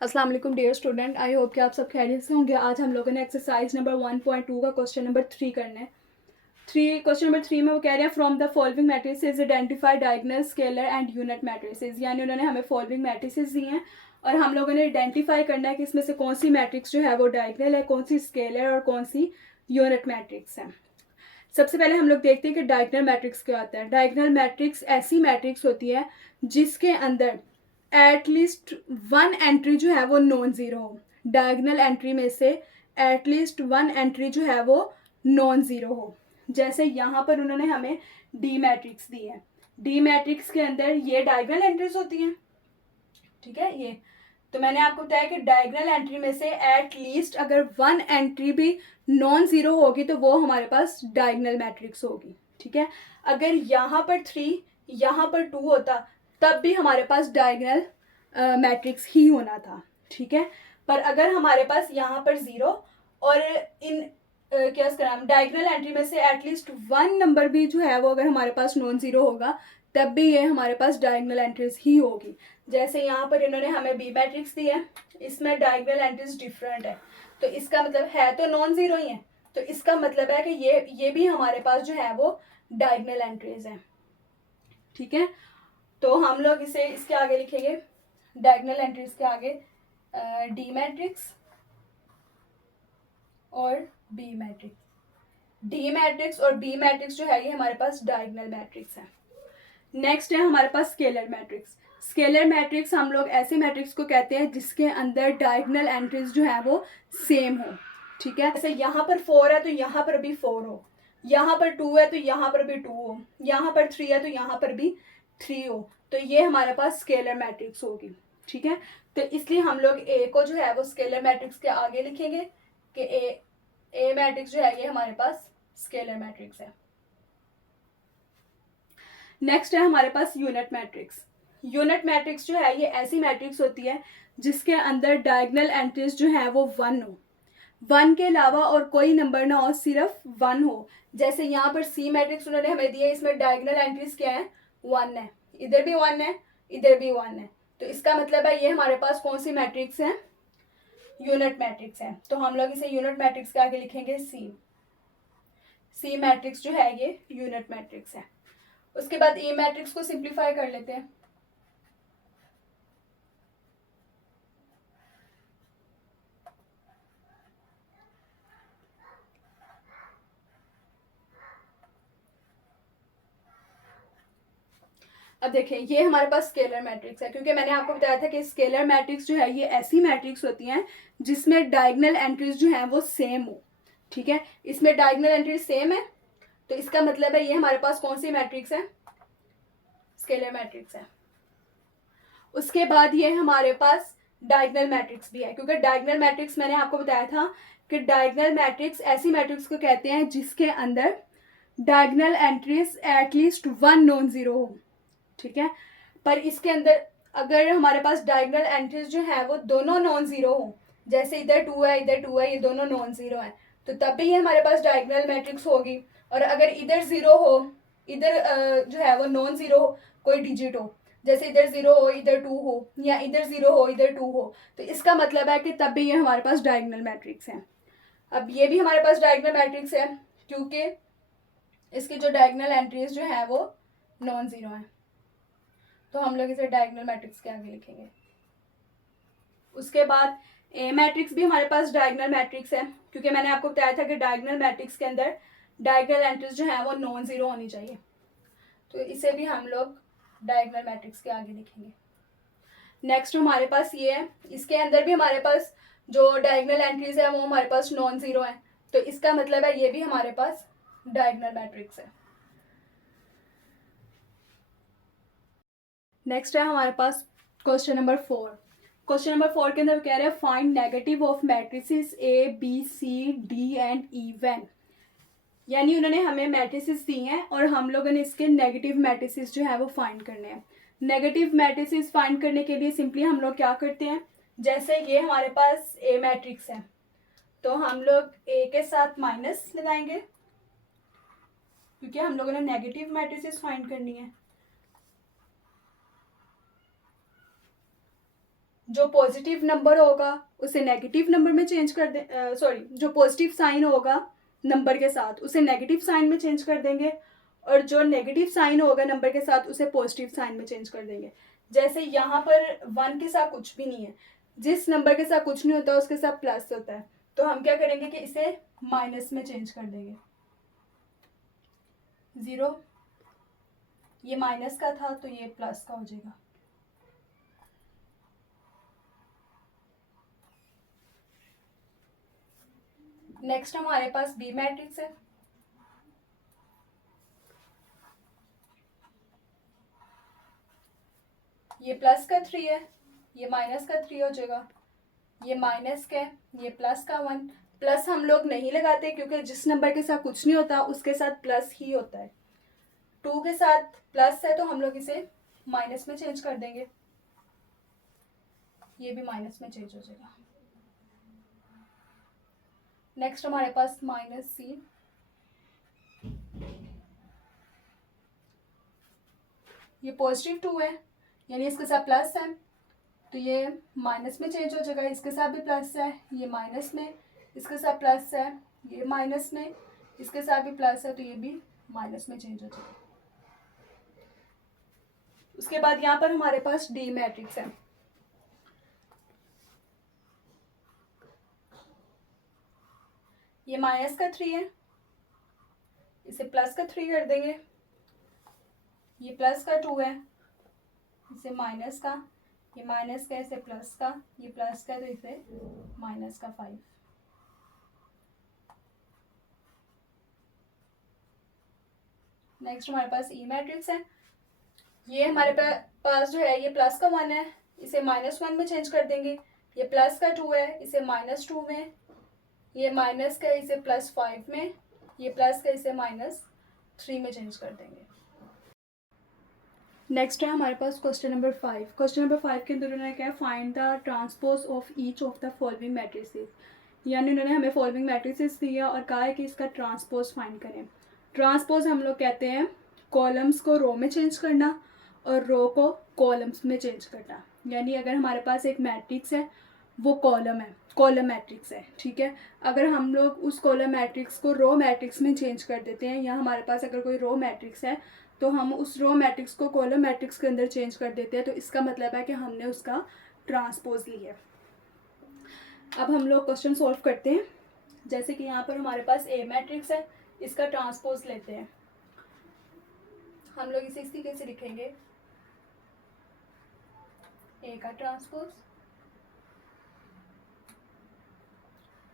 अस्सलाम वालेकुम dear student, I hope कि आप सब खैरियत से होंगे। आज हम लोगों ने एक्सरसाइज नंबर 1.2 का क्वेश्चन नंबर 3 करना है। क्वेश्चन नंबर 3 में वो कह रहे हैं from the following matrices identify diagonal, scalar and unit matrices. यानी उन्होंने हमें फॉलोइंग मैट्रिसेस दी हैं और हम लोगों ने आइडेंटिफाई करना है कि इसमें से कौन सी मैट्रिक्स जो है वो डायगोनल है, कौन सी स्केलर और कौन सी यूनिट मैट्रिक्स है। सबसे पहले हम लोग देखते हैं कि डायगोनल मैट्रिक्स क्या होता है। डायगोनल मैट्रिक्स ऐसी मैट्रिक्स होती है जिसके अंदर एटलीस्ट वन एंट्री जो है वो नॉन ज़ीरो हो। डायगोनल एंट्री में से एटलीस्ट वन एंट्री जो है वो नॉन ज़ीरो हो। जैसे यहाँ पर उन्होंने हमें डी मैट्रिक्स दी है। डी मैट्रिक्स के अंदर ये डायगोनल एंट्रीज होती हैं, ठीक है। ये तो मैंने आपको बताया कि डायगोनल एंट्री में से एट लीस्ट अगर वन एंट्री भी नॉन ज़ीरो होगी तो वो हमारे पास डायगोनल मैट्रिक्स होगी, ठीक है। अगर यहाँ पर 3 यहाँ पर 2 होता तब भी हमारे पास डायगोनल मैट्रिक्स ही होना था, ठीक है। पर अगर हमारे पास यहाँ पर 0 और इन क्या इसका नाम डायगोनल एंट्री में से एटलीस्ट वन नंबर भी जो है वो अगर हमारे पास नॉन ज़ीरो होगा तब भी ये हमारे पास डायगोनल एंट्रीज ही होगी। जैसे यहाँ पर इन्होंने हमें बी मैट्रिक्स दी है, इसमें डायगोनल एंट्रीज डिफरेंट है, तो इसका मतलब है तो नॉन ज़ीरो ही है, तो इसका मतलब है कि ये भी हमारे पास जो है वो डायगोनल एंट्रीज है, ठीक है। तो हम लोग इसे इसके आगे लिखेंगे डायगोनल एंट्रीज के आगे डी मैट्रिक्स और बी मैट्रिक्स। डी मैट्रिक्स और बी मैट्रिक्स जो है ये हमारे पास डायगोनल मैट्रिक्स है। नेक्स्ट है हमारे पास स्केलर मैट्रिक्स। स्केलर मैट्रिक्स हम लोग ऐसे मैट्रिक्स को कहते हैं जिसके अंदर डायगोनल एंट्रीज जो है वो सेम हो, ठीक है। जैसे यहाँ पर 4 है तो यहाँ पर भी 4 हो, यहाँ पर 2 है तो यहाँ पर भी 2 हो, यहाँ पर 3 है तो यहाँ पर भी 3 हो, तो ये हमारे पास स्केलर मैट्रिक्स होगी, ठीक है। तो इसलिए हम लोग ए को जो है वो स्केलर मैट्रिक्स के आगे लिखेंगे कि ए मैट्रिक्स जो है ये हमारे पास स्केलर मैट्रिक्स है। नेक्स्ट है हमारे पास यूनिट मैट्रिक्स। यूनिट मैट्रिक्स जो है ये ऐसी मैट्रिक्स होती है जिसके अंदर डायगोनल एंट्रीज जो है वो 1 हो, 1 के अलावा और कोई नंबर ना हो, सिर्फ 1 हो। जैसे यहाँ पर सी मैट्रिक्स उन्होंने हमें दी है, इसमें डायगोनल एंट्रीज क्या है 1 है, इधर भी 1 है, इधर भी 1 है, तो इसका मतलब है ये हमारे पास कौन सी मैट्रिक्स है, यूनिट मैट्रिक्स है। तो हम लोग इसे यूनिट मैट्रिक्स के आगे लिखेंगे सी मैट्रिक्स जो है ये यूनिट मैट्रिक्स है। उसके बाद ए मैट्रिक्स को सिंप्लीफाई कर लेते हैं। अब देखें ये हमारे पास स्केलर मैट्रिक्स है, क्योंकि मैंने आपको बताया था कि स्केलर मैट्रिक्स जो है ये ऐसी मैट्रिक्स होती हैं जिसमें डायगोनल एंट्रीज जो हैं वो सेम हो, ठीक है। इसमें डायगोनल एंट्रीज सेम है तो इसका मतलब है ये हमारे पास कौन सी मैट्रिक्स है, स्केलर मैट्रिक्स है। उसके बाद ये हमारे पास डायगोनल मैट्रिक्स भी है, क्योंकि डायगोनल मैट्रिक्स मैंने आपको बताया था कि डायगोनल मैट्रिक्स ऐसी मैट्रिक्स को कहते हैं जिसके अंदर diagonal entries at least one non zero हो, ठीक है। पर इसके अंदर अगर हमारे पास डायगोनल एंट्रीज जो है वो दोनों नॉन ज़ीरो हो, जैसे इधर 2 है इधर 2 है, ये दोनों नॉन ज़ीरो है, तो तब भी ये हमारे पास डायगोनल मैट्रिक्स होगी। और अगर इधर 0 हो, इधर जो है वो नॉन ज़ीरो हो, कोई डिजिट हो, जैसे इधर 0 हो इधर 2 हो, या इधर 0 हो इधर 2 हो, तो इसका मतलब है कि तब भी ये हमारे पास डायगोनल मैट्रिक्स है। अब ये भी हमारे पास डायगोनल मैट्रिक्स है क्योंकि इसकी जो डायगोनल एंट्रीज जो है वो नॉन ज़ीरो है, तो हम लोग इसे डायगोनल मैट्रिक्स के आगे लिखेंगे। उसके बाद ए मैट्रिक्स भी हमारे पास डायगोनल मैट्रिक्स है, क्योंकि मैंने आपको बताया था कि डायगोनल मैट्रिक्स के अंदर डायगोनल एंट्रीज जो है वो नॉन ज़ीरो होनी चाहिए, तो इसे भी हम लोग डायगोनल मैट्रिक्स के आगे लिखेंगे। नेक्स्ट हमारे पास ये है, इसके अंदर भी हमारे पास जो डायगोनल एंट्रीज है वो हमारे पास नॉन ज़ीरो है, तो इसका मतलब है ये भी हमारे पास डायगोनल मैट्रिक्स है। नेक्स्ट है हमारे पास क्वेश्चन नंबर 4। क्वेश्चन नंबर 4 के अंदर कह रहे हैं find negative of matrices A B C D and E when. यानी उन्होंने हमें मैट्रिसेस दी हैं और हम लोगों ने इसके नेगेटिव मैट्रिसेस जो है वो फाइंड करने हैं। नेगेटिव मैट्रिसेस फाइंड करने के लिए सिंपली हम लोग क्या करते हैं, जैसे ये हमारे पास ए मैट्रिक्स है तो हम लोग ए के साथ माइनस लगाएंगे क्योंकि हम लोगों ने नेगेटिव मैट्रिसेस फाइंड करनी है। जो पॉजिटिव नंबर होगा उसे नेगेटिव नंबर में चेंज कर दे, सॉरी, जो पॉजिटिव साइन होगा नंबर के साथ उसे नेगेटिव साइन में चेंज कर देंगे, और जो नेगेटिव साइन होगा नंबर के साथ उसे पॉजिटिव साइन में चेंज कर देंगे। जैसे यहाँ पर 1 के साथ कुछ भी नहीं है, जिस नंबर के साथ कुछ नहीं होता उसके साथ प्लस होता है, तो हम क्या करेंगे कि इसे माइनस में चेंज कर देंगे। 0, ये माइनस का था तो ये प्लस का हो जाएगा। नेक्स्ट हमारे पास बी मैट्रिक्स है। ये प्लस का 3 है, ये माइनस का 3 हो जाएगा, ये माइनस का है, ये प्लस का 1। प्लस हम लोग नहीं लगाते क्योंकि जिस नंबर के साथ कुछ नहीं होता उसके साथ प्लस ही होता है। 2 के साथ प्लस है तो हम लोग इसे माइनस में चेंज कर देंगे, ये भी माइनस में चेंज हो जाएगा। नेक्स्ट हमारे पास माइनस सी। ये पॉजिटिव 2 है यानी इसके साथ प्लस है तो ये माइनस में चेंज हो जाएगा, इसके साथ भी प्लस है, ये माइनस में, इसके साथ प्लस है, ये माइनस में, इसके साथ भी प्लस है तो ये भी माइनस में चेंज हो जाएगा। उसके बाद यहाँ पर हमारे पास डी मैट्रिक्स है। ये माइनस का 3 है, इसे प्लस का 3 कर देंगे। ये प्लस का 2 है, इसे माइनस का, ये माइनस का, इसे प्लस का, ये प्लस का तो इसे माइनस का 5। नेक्स्ट हमारे पास ई मैट्रिक्स है। ये हमारे पास जो है ये प्लस का 1 है, इसे -1 में चेंज कर देंगे। ये प्लस का 2 है, इसे -2 में, ये माइनस का, इसे +5 में, ये प्लस का, इसे -3 में चेंज कर देंगे। नेक्स्ट है हमारे पास क्वेश्चन नंबर 5। क्वेश्चन नंबर 5 के अंदर उन्होंने क्या है, find the transpose of each of the following matrices, यानी उन्होंने हमें फॉलोइंग मैट्रिसेस दिया और कहा है कि इसका ट्रांसपोज फाइंड करें। ट्रांसपोज हम लोग कहते हैं कॉलम्स को रो में चेंज करना और रो को कॉलम्स में चेंज करना। यानी अगर हमारे पास एक मैट्रिक्स है वो कॉलम है, कॉलम मैट्रिक्स है, ठीक है। अगर हम लोग उस कॉलम मैट्रिक्स को रो मैट्रिक्स में चेंज कर देते हैं, या हमारे पास अगर कोई रो मैट्रिक्स है तो हम उस रो मैट्रिक्स को कॉलम मैट्रिक्स के अंदर चेंज कर देते हैं, तो इसका मतलब है कि हमने उसका ट्रांसपोज लिया है। अब हम लोग क्वेश्चन सॉल्व करते हैं। जैसे कि यहाँ पर हमारे पास ए मैट्रिक्स है, इसका ट्रांसपोज लेते हैं। हम लोग इसे इस तरीके से लिखेंगे, ए का ट्रांसपोज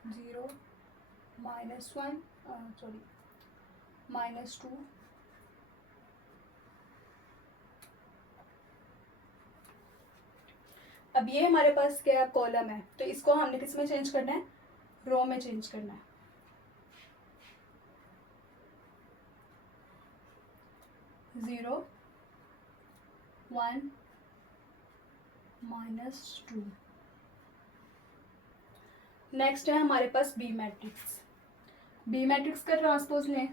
0 -1 सॉरी -2 अब ये हमारे पास क्या कॉलम है तो इसको हमने किस में चेंज करना है, रो में चेंज करना है। 0 1 -2। नेक्स्ट है हमारे पास बी मैट्रिक्स। बी मैट्रिक्स का ट्रांसपोज लें।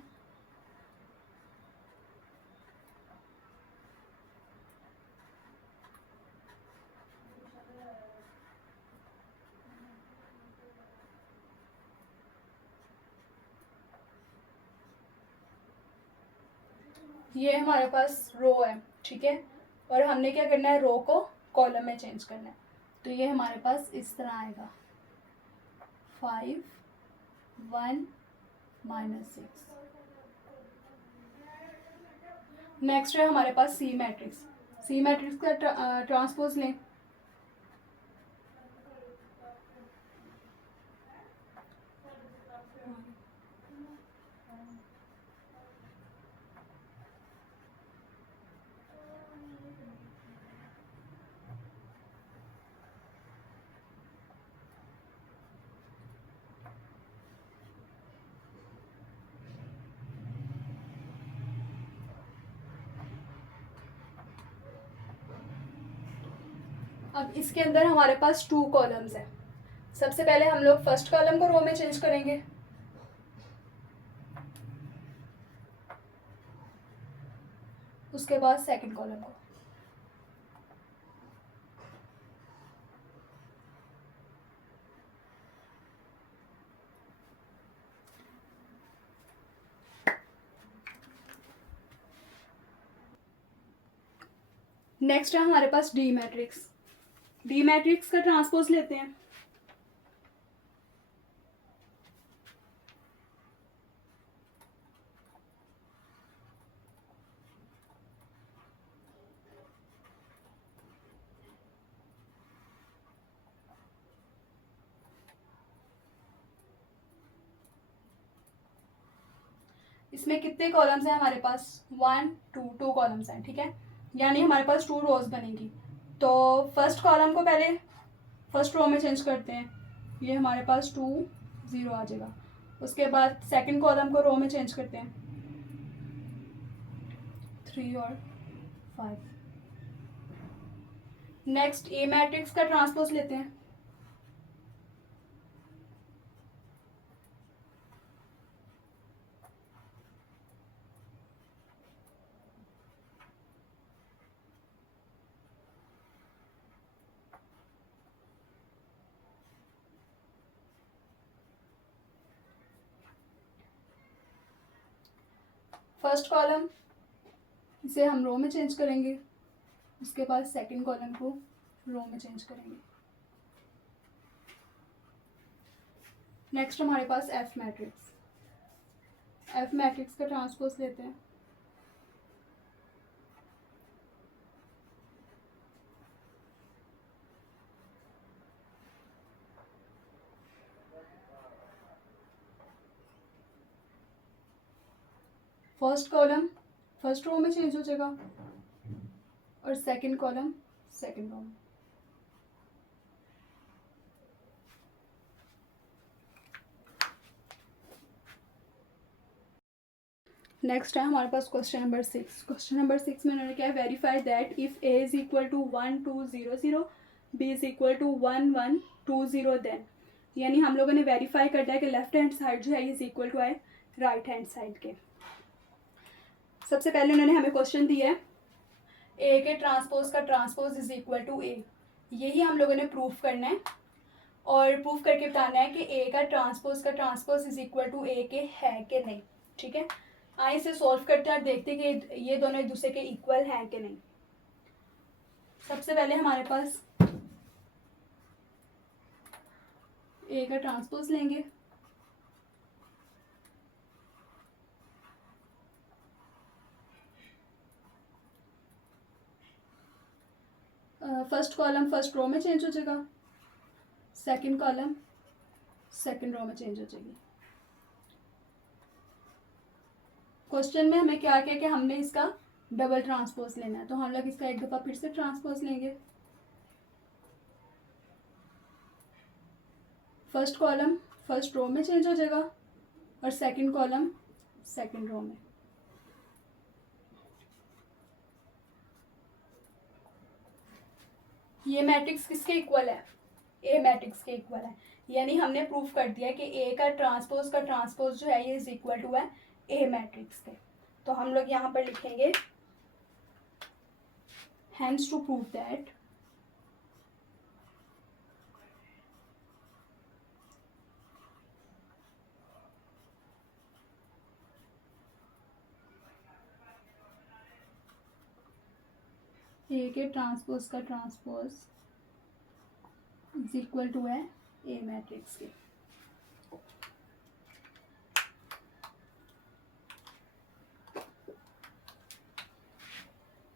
ये हमारे पास रो है, ठीक है, और हमने क्या करना है, रो को कॉलम में चेंज करना है। तो ये हमारे पास इस तरह आएगा 5 1 -6। नेक्स्ट है हमारे पास सी मैट्रिक्स। सी मैट्रिक्स का ट्रांसपोज लें। अब इसके अंदर हमारे पास 2 कॉलम्स हैं। सबसे पहले हम लोग फर्स्ट कॉलम को रो में चेंज करेंगे। उसके बाद सेकंड कॉलम को। नेक्स्ट है हमारे पास डी मैट्रिक्स। डी मैट्रिक्स का ट्रांसपोज लेते हैं। इसमें कितने कॉलम्स हैं हमारे पास? 1 2 2 कॉलम्स हैं, ठीक है, यानी हमारे पास 2 रोज बनेगी। तो फर्स्ट कॉलम को पहले फर्स्ट रो में चेंज करते हैं, ये हमारे पास 2 0 आ जाएगा। उसके बाद सेकंड कॉलम को रो में चेंज करते हैं, 3 और 5। नेक्स्ट ए मैट्रिक्स का ट्रांसपोज लेते हैं। फर्स्ट कॉलम इसे हम रो में चेंज करेंगे, उसके बाद सेकंड कॉलम को रो में चेंज करेंगे। नेक्स्ट हमारे पास एफ मैट्रिक्स। एफ मैट्रिक्स का ट्रांसपोज लेते हैं। फर्स्ट कॉलम फर्स्ट रो में चेंज हो जाएगा और सेकंड कॉलम सेकंड रो में। नेक्स्ट है हमारे पास क्वेश्चन नंबर 6। क्वेश्चन नंबर 6 में उन्होंने क्या है, verify that if A is equal to 1 2 0 0 B is equal to 1 1 2 0 then, यानी हम लोगों ने वेरीफाई करना है कि लेफ्ट हैंड साइड जो है इज इक्वल टू है राइट हैंड साइड के। सबसे पहले उन्होंने हमें क्वेश्चन दिया है ए के ट्रांसपोज का ट्रांसपोज इज इक्वल टू ए, यही हम लोगों ने प्रूफ करना है और प्रूफ करके बताना है कि ए का ट्रांसपोज इज इक्वल टू ए के है कि नहीं, ठीक है। आइए इसे सॉल्व करते हैं और देखते हैं कि ये दोनों एक दूसरे के इक्वल हैं कि नहीं। सबसे पहले हमारे पास ए का ट्रांसपोज लेंगे, फर्स्ट कॉलम फर्स्ट रो में चेंज हो जाएगा, सेकंड कॉलम सेकंड रो में चेंज हो जाएगी। क्वेश्चन में हमें क्या किया कि हमने इसका डबल ट्रांसपोज लेना है, तो हम लोग इसका एक दफ़ा फिर से ट्रांसपोज लेंगे। फर्स्ट कॉलम फर्स्ट रो में चेंज हो जाएगा और सेकंड कॉलम सेकंड रो में। ये मैट्रिक्स किसके इक्वल है? ए मैट्रिक्स के इक्वल है, यानी हमने प्रूफ कर दिया कि ए का ट्रांसपोज जो है ये इज इक्वल टू है ए मैट्रिक्स के। तो हम लोग यहाँ पर लिखेंगे hence to prove that A के ट्रांसपोज का ट्रांसपोज इज इक्वल टू है ए मैट्रिक्स के।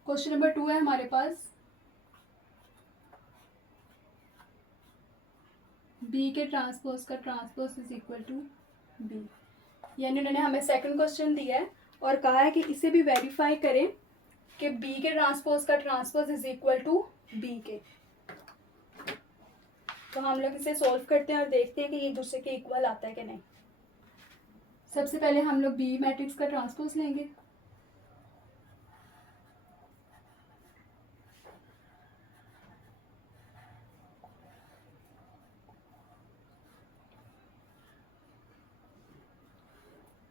क्वेश्चन नंबर 2 है हमारे पास, बी के ट्रांसपोज का transpose is equal to B, यानी उन्होंने हमें सेकंड क्वेश्चन दिया है और कहा है कि इसे भी वेरीफाई करें कि बी के ट्रांसपोज का transpose is equal to B के। तो हम लोग इसे सॉल्व करते हैं और देखते हैं कि ये दूसरे के इक्वल आता है कि नहीं। सबसे पहले हम लोग बी मैट्रिक्स का ट्रांसपोज लेंगे,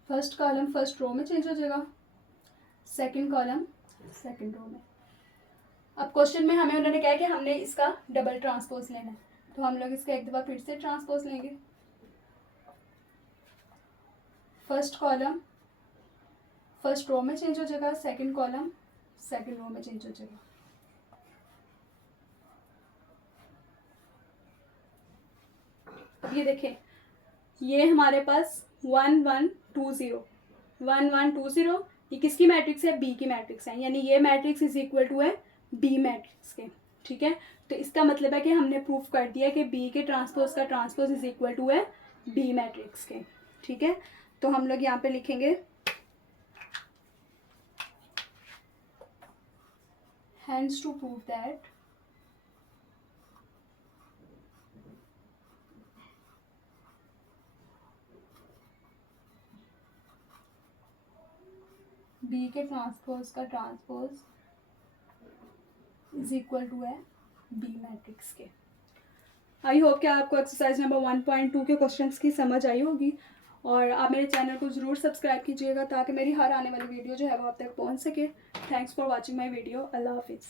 फर्स्ट कॉलम फर्स्ट रो में चेंज हो जाएगा, सेकंड कॉलम सेकंड रो में। अब क्वेश्चन में हमें उन्होंने कहा कि हमने इसका डबल ट्रांसपोज लेना है, तो हम लोग इसका एक दफ़ा फिर से ट्रांसपोज लेंगे। फर्स्ट कॉलम फर्स्ट रो में चेंज हो जाएगा, सेकंड कॉलम सेकंड रो में चेंज हो जाएगा। ये देखें, ये हमारे पास 1 1 2 0 1 1 2 0, ये किसकी मैट्रिक्स है? बी की मैट्रिक्स है, यानी ये मैट्रिक्स इज इक्वल टू है बी मैट्रिक्स के। ठीक है, तो इसका मतलब है कि हमने प्रूफ कर दिया कि बी के ट्रांसपोज का ट्रांसपोज इज इक्वल टू है बी मैट्रिक्स के। ठीक है, तो हम लोग यहाँ पे लिखेंगे hence to prove that B के ट्रांसपोज का ट्रांसपोज इज इक्वल टू है बी मैट्रिक्स के। आई होप कि आपको एक्सरसाइज नंबर 1.2 के क्वेश्चंस की समझ आई होगी, और आप मेरे चैनल को ज़रूर सब्सक्राइब कीजिएगा ताकि मेरी हर आने वाली वीडियो जो है वो आप तक पहुंच सके। Thanks for watching my video. Allah हाफिज़।